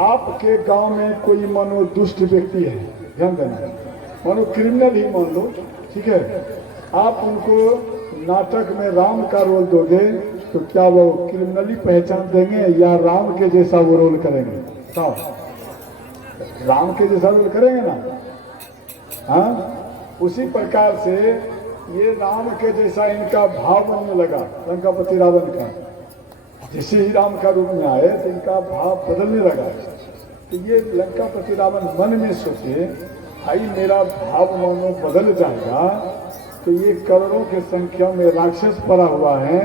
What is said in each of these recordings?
आपके गांव में कोई मानो दुष्ट व्यक्ति है, ध्यान देना, मानो क्रिमिनल ही मान लो, ठीक है, आप उनको नाटक में राम का रोल दोगे तो क्या वो क्रिमिनली पहचान देंगे या राम के जैसा वो रोल करेंगे? साहब राम के जैसा रोल करेंगे ना? हाँ, उसी प्रकार से ये राम के जैसा इनका भाव बनने लगा लंकापति रावण का। जैसे ही राम का रूप में आए तो इनका भाव बदलने लगा। तो ये लंकापति रावण मन में सोचे भाई मेरा भाव मानो बदल जाएगा तो ये करोड़ों की संख्या में राक्षस पड़ा हुआ है,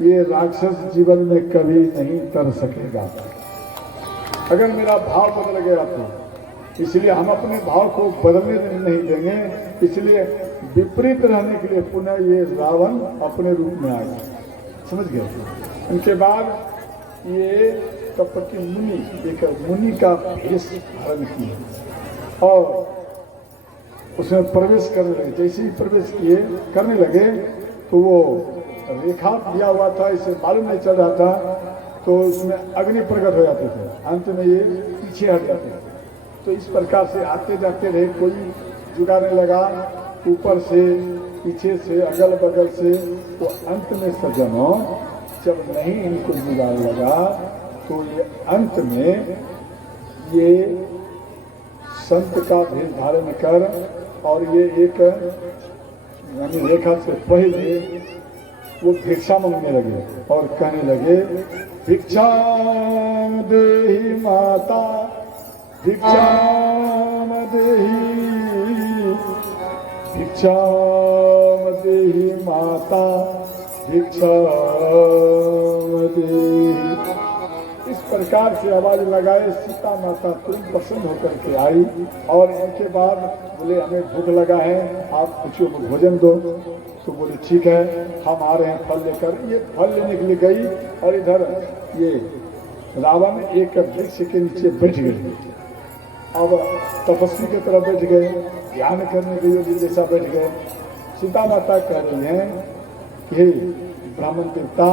ये राक्षस जीवन में कभी नहीं तर सकेगा अगर मेरा भाव बदल गया तो। इसलिए हम अपने भाव को बदलने नहीं देंगे, इसलिए विपरीत रहने के लिए पुनः ये रावण अपने रूप में आया, समझ गए। उनके बाद ये कपटी मुनि, एक मुनि का भेष धारण किया और उसमें प्रवेश करने लगे। जैसे ही प्रवेश किए करने लगे तो वो रेखा दिया हुआ था, इसे मालूम नहीं चल रहा था, तो उसमें अग्नि प्रकट हो जाते थे, अंत में ये पीछे हट जाते थे। तो इस प्रकार से आते जाते रहे, कोई जुगाड़ने लगा ऊपर से, पीछे से, अगल बगल से, तो अंत में सज्जनों जब नहीं इनको जुगाड़ लगा तो ये अंत में ये संत का भेष धारण कर और ये एक यानी रेखा से पहले वो भिक्षा मांगने लगे और कहने लगे भिक्षा देहि माता भिक्षा देहि भिक्षा देहि माता भिक्षा देहि। इस प्रकार से आवाज लगाए सीता माता तुरंत प्रसन्न होकर के आई और इनके बाद बोले हमें भूख लगा है, आप कुछ भोजन दो। तो बोले ठीक है हम आ रहे हैं फल लेकर। ये फल लेने के लिए गई और इधर ये रावण एक वृक्ष के नीचे बैठ गए। अब तपस्वी की तरफ बैठ गए, ध्यान करने के लिए जैसा बैठ गए। सीता माता कह रही हैं कि ब्राह्मण देवता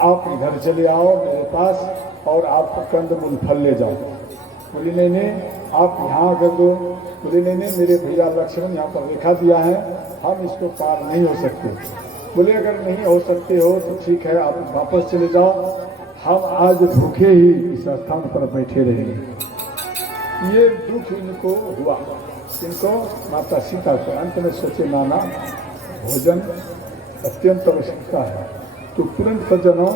आप इधर चले आओ मेरे पास और आप कंदमूल फल ले जाओ। बोली नहीं नहीं आप यहाँ कर दो। बोले नहीं नहीं मेरे भैया लक्ष्मण यहाँ पर रेखा दिया है, हम इसको पार नहीं हो सकते। बोले अगर नहीं हो सकते हो तो ठीक है आप वापस चले जाओ, हम आज भूखे ही इस स्थान पर बैठे रहेंगे। ये दुख इनको हुआ, इनको माता सीता को। अंत में सोचे नाना भोजन अत्यंत आवश्यकता है। तो तुरंत सज्जनों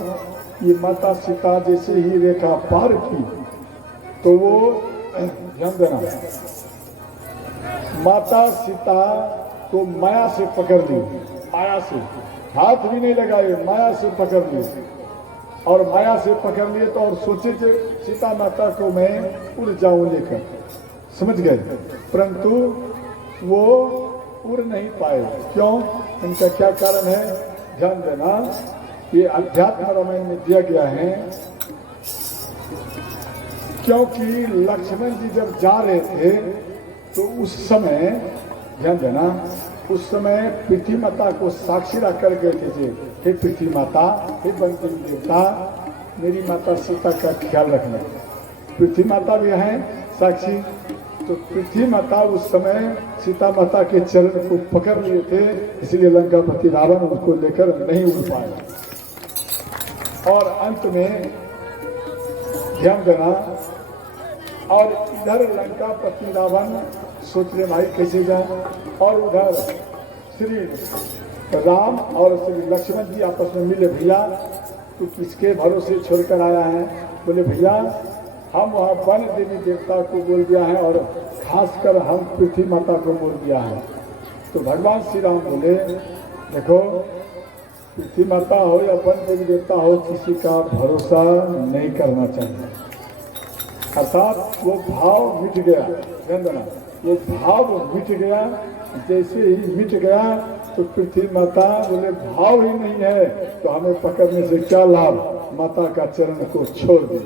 ये माता सीता जैसे ही रेखा पार की तो वो ध्यान देना माता सीता को माया से पकड़ ली, माया से हाथ भी नहीं लगाए, माया से पकड़ ली और माया से पकड़ लिए तो और सोचे थे सीता माता को मैं उड़ जाऊं लेकर, समझ गए, परंतु वो उड़ नहीं पाए। क्यों? इनका क्या कारण है? ध्यान देना, ये अध्यात्म रामायण में दिया गया है। क्योंकि लक्ष्मण जी जब जा रहे थे तो उस समय ध्यान देना, उस समय पृथ्वी माता को साक्षी रख कर गए थे। हे पृथ्वी माता, हे बंदी देवता, मेरी माता सीता का ख्याल रखना। पृथ्वी माता भी है साक्षी। तो पृथ्वी माता उस समय सीता माता के चरण को पकड़ लिए थे, इसलिए लंकापति रावण उसको लेकर नहीं उड़ पाया। और अंत में ध्यान देना, और इधर लंकापति रावण सोच रहे भाई कैसे जाए, और उधर श्री राम और श्री लक्ष्मण जी आपस में मिले, भैया तू किसके भरोसे छोड़कर आया है? बोले भैया हम वहाँ वन देवी देवता को बोल दिया है और खासकर हम पृथ्वी माता को बोल दिया है। तो भगवान श्री राम बोले देखो पृथ्वी माता हो या वन देवी देवता हो, किसी का भरोसा नहीं करना चाहिए। अर्थात वो भाव मिट गया, ध्यान देना, वो भाव मिट गया। जैसे ही मिट गया तो पृथ्वी माता बोले भाव ही नहीं है तो हमें पकड़ने से क्या लाभ, माता का चरण को छोड़ दी।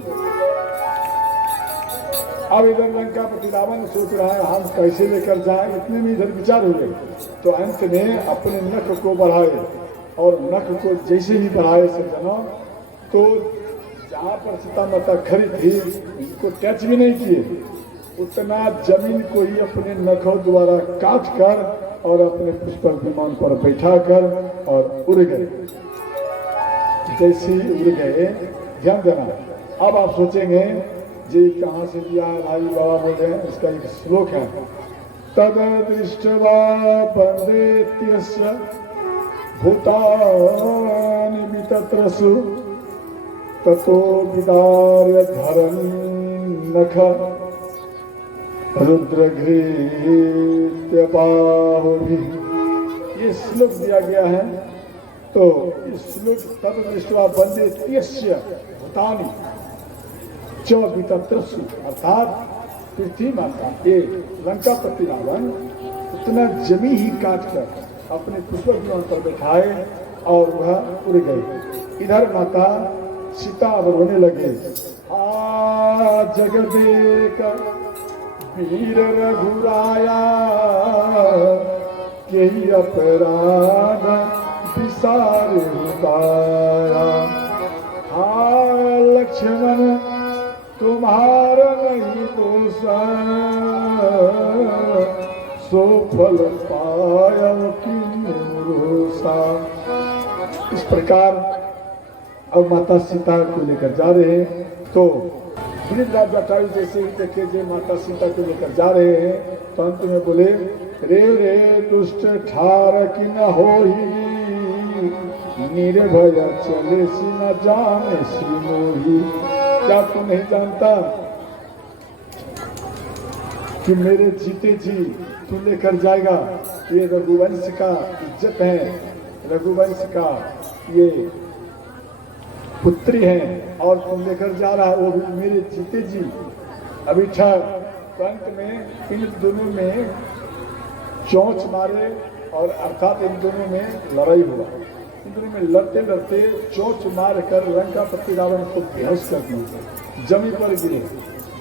अब इधर लंकापति रावण सोच रहा है हम कैसे लेकर जाए, इतने में इधर विचार हुए। तो अंत में अपने नख को बढ़ाए और नख को जैसे ही बढ़ाए सज्जनों तो जहाँ पर सीता माता खड़ी थी उसको टच भी नहीं किए, उतना जमीन को ही अपने नखों द्वारा काट कर और अपने पुष्पक विमान पर बैठा कर और उड़ गए। जैसे उड़ गए, ध्यान देना। अब आप सोचेंगे जी कहाँ से दिया है भाई, बाबा बोल रहे हैं, इसका एक श्लोक है, तद दृष्टवा बंदेत्यस्य भूतानि वितत्रसु ततो विदार्य धरन् नख रुद्रघृत्य बाहुभिः। ये श्लोक दिया गया है। तो इस श्लोक तद दृष्टवा बंदेत्यस्य भूतानि च वितत्रसु, अर्थात पृथ्वी माता ये लंकापति रावण उतना जमी ही काट कर अपने पुष्पक विमान पर बैठाए और वह उड़ गए। इधर माता सीता अब रोने लगे, आ जगदेक वीर रघुराया के अपराध विसार उतारा, हा लक्ष्मण तुम्हारा नहीं दोष सो फल पाया किन्नुरोसा। इस प्रकार अब माता सीता को लेकर जा रहे हैं। तो गिरिराज जटायु जैसे ही देखे जे माता सीता को लेकर जा रहे हैं तो अंत में बोले, रे रे दुष्ट ठार कि न होई निर्भय चले सी न जाने सी मोही। क्या तू नहीं जानता कि मेरे जीते जी तू लेकर जाएगा, ये रघुवंश का इज्जत है, रघुवंश का ये पुत्री है और तुम लेकर जा रहा है वो भी मेरे जीते जी। अभी ठहर। अंत में इन दोनों में चोंच मारे और अर्थात इन दोनों में लड़ाई हुआ। इन दोनों में लड़ते लड़ते चोंच मार कर लंकापति रावण को बेहोश कर दिए, जमीन पर गिरे,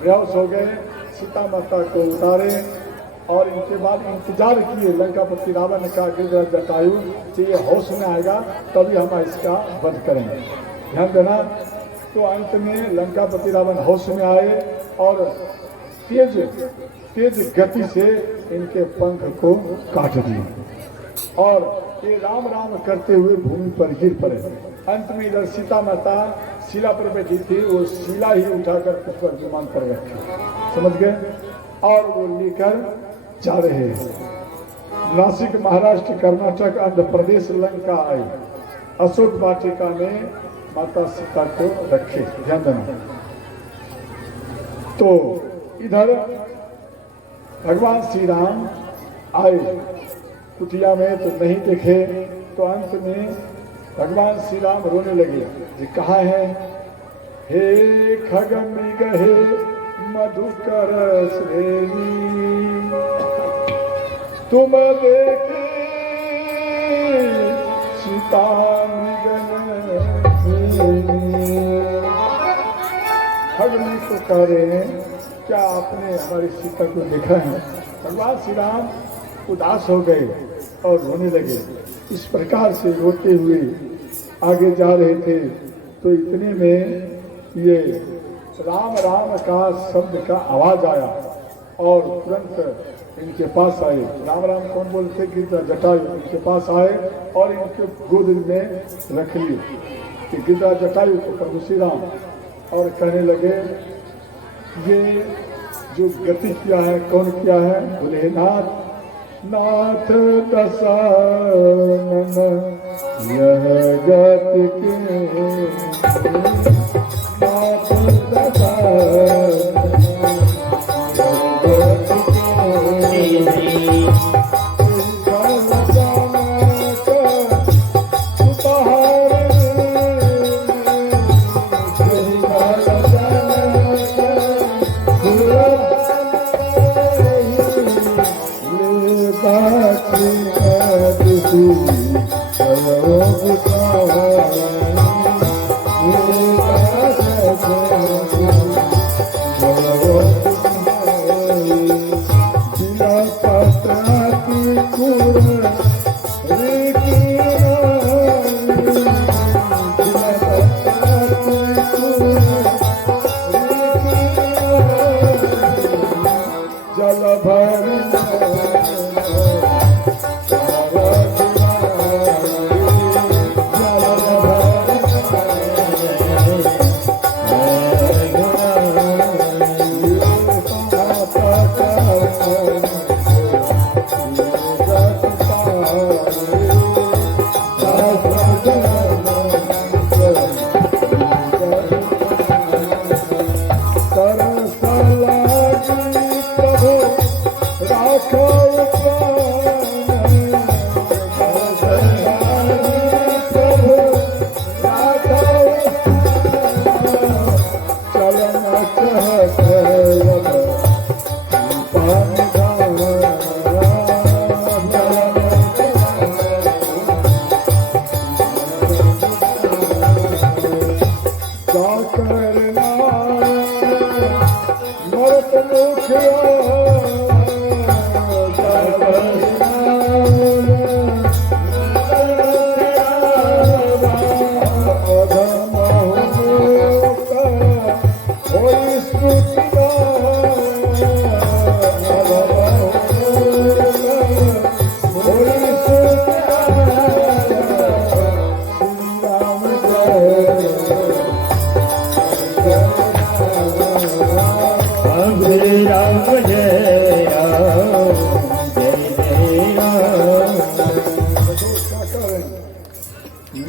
बेहोश हो गए। सीता माता को उतारे और इनके बाद इंतजार किए लंकापति रावण का गिरिराज जटायु कि ये होश में आएगा तभी हम इसका वध करेंगे। ध्यान देना। तो अंत में लंकापति रावण होश में आए और तेज गति से इनके पंख को काट दिए और ये राम राम करते हुए भूमि पर गिर पड़े। अंत में इधर सीता माता शिला पर बैठी थी, वो शिला ही उठाकर पुष्पक विमान पर रखी, समझ गए, और वो लेकर जा रहे हैं। नासिक, महाराष्ट्र, कर्नाटक, आंध्र प्रदेश, लंका आए। अशोक वाटिका में माता सीता को रखे। ध्यान देना। तो इधर भगवान श्री राम आए कुटिया में तो नहीं देखे, तो अंत में भगवान श्री राम रोने लगे। ये कहा है, हे खग मृग हे मधुकर श्रेणी तुम देखे सीता मृगन। खग मृग को कह रहे हैं, क्या आपने हमारी सीता को देखा है? भगवान श्री राम उदास हो गए और रोने लगे। इस प्रकार से रोते हुए आगे जा रहे थे तो इतने में ये राम राम का शब्द का आवाज आया और तुरंत इनके पास आए। राम राम कौन बोलते? गिरिराज जटायु इनके पास आए और इनके गोद में रख लिए कि गिरिराज जटायु को प्रभु श्री राम, और कहने लगे ये जो गति किया है कौन किया है? बोले नाथ नाथ दशरथ यह गति के नाथ दशरथ Oh,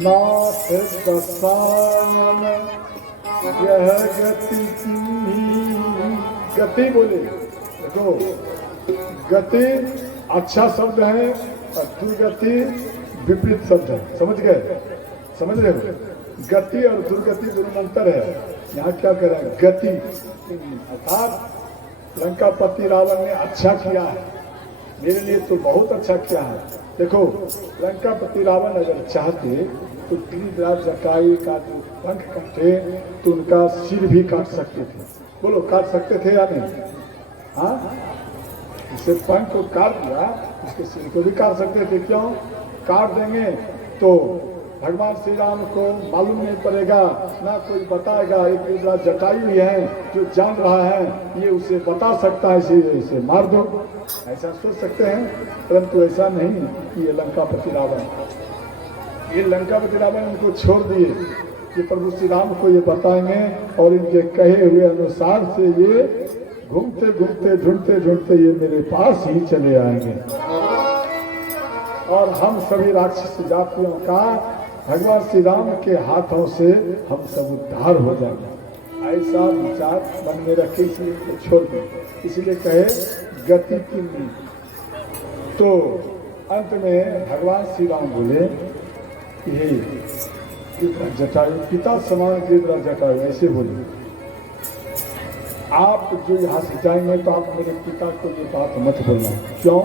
नाथ दसान यह गति की गति बोले। देखो गति अच्छा शब्द है और दुर्गति विपरीत शब्द है। समझ गए? समझ रहे हो? गति और दुर्गति दोनों अंतर है। यहाँ क्या कह रहे हैं? गति अर्थात लंकापति रावण ने अच्छा किया है, मेरे लिए तो बहुत अच्छा किया है। देखो लंकापति रावण अगर चाहते तो गिरिराज जटायु का जो पंख काटे तो उनका सिर भी काट सकते थे। बोलो काट सकते थे या नहीं? हाँ, इससे पंख को काट दिया, उसके सिर को भी काट सकते थे। क्यों काट देंगे तो भगवान श्री राम को मालूम नहीं पड़ेगा, ना कोई बताएगा। एक गिरिराज जटायु ही है जो जान रहा है, ये उसे बता सकता है, इसे मार दो, ऐसा सोच सकते हैं। परंतु ऐसा नहीं कि ये लंकापति रावण, ये लंकापति रावण उनको छोड़ दिए कि प्रभु श्री राम को ये बताएंगे और इनके कहे हुए अनुसार से ये घूमते घूमते ढूंढते ढूंढते ये मेरे पास ही चले आएंगे और हम सभी राक्षस जातियों का भगवान श्री राम के हाथों से हम सब उद्धार हो जाएंगे। ऐसा विचार मन में रखे, इसलिए को छोड़ दें। इसलिए कहे गति की नींद। तो अंत में भगवान श्री राम बोले ये जटायु पिता समान गिरिराज जटायु, ऐसे बोले आप जो यहाँ से जाएंगे तो आप मेरे पिता को ये बात मत बोलना। क्यों?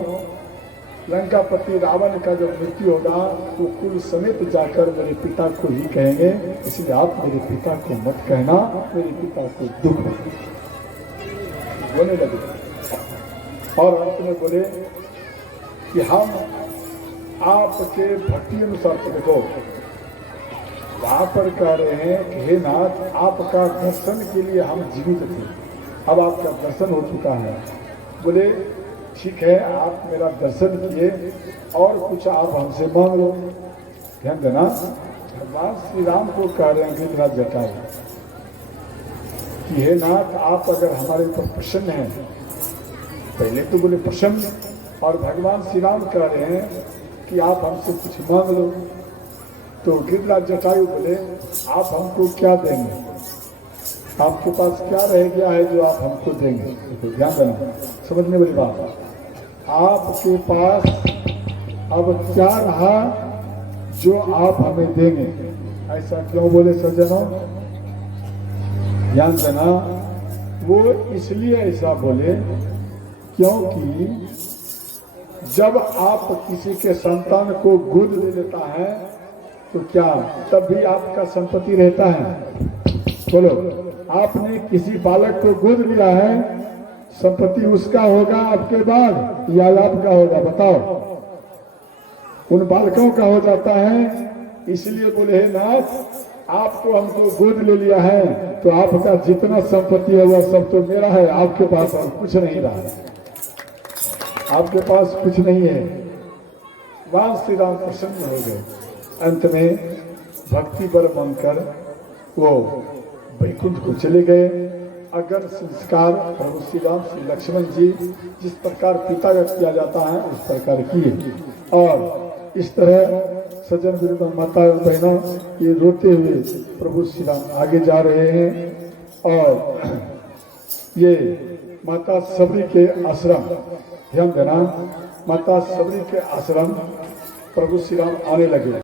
लंकापति रावण का जब मृत्यु होगा तो कुल समेत जाकर मेरे पिता को ही कहेंगे, इसलिए आप मेरे पिता को मत कहना, मेरे पिता को दुख बोलने लगे। और अंत में बोले कि हम आपके भक्ति अनुसार, देखो वहां पर कह रहे हैं कि हे नाथ आपका दर्शन के लिए हम जीवित थे, अब आपका दर्शन हो चुका है। बोले ठीक है, आप मेरा दर्शन किए और कुछ आप हमसे मांग लो। ध्यान देना, भगवान श्री राम को कह रहे हैं गिरिराज जटायु कि हे नाथ आप अगर हमारे ऊपर प्रसन्न हैं, पहले तो बोले प्रसन्न, और भगवान श्री राम कह रहे हैं कि आप हमसे कुछ मांग लो। तो गिरिराज जटायु बोले आप हमको क्या देंगे? आपके पास क्या रह गया है जो आप हमको देंगे? तो ध्यान देना, समझने वाली बात, आपके पास अब क्या रहा जो आप हमें देंगे? ऐसा क्यों बोले सज्जनों? ध्यान देना, वो इसलिए ऐसा बोले क्योंकि जब आप किसी के संतान को गोद ले लेता है तो क्या तब भी आपका संपत्ति रहता है? बोलो, आपने किसी बालक को गोद लिया है, संपत्ति उसका होगा आपके बाद या आपका होगा? बताओ। उन बालकों का हो जाता है। इसलिए बोले हे नाथ आपको हमको गोद ले लिया है तो आपका जितना संपत्ति है वह सब तो मेरा है, आपके पास कुछ नहीं रहा, आपके पास कुछ नहीं है। भगवान श्री राम प्रसन्न हो गए। अंत में भक्ति पर मानकर वो वैकुंठ को चले गए। अगर संस्कार प्रभु श्री राम श्री लक्ष्मण जी जिस प्रकार पिता का किया जाता है उस प्रकार किए। और इस तरह सज्जन गुरु माता एवं बहना ये रोते हुए प्रभु श्री राम आगे जा रहे हैं। और ये माता सबरी के आश्रम, ध्यान देना, माता सबरी के आश्रम प्रभु श्री राम आने लगे।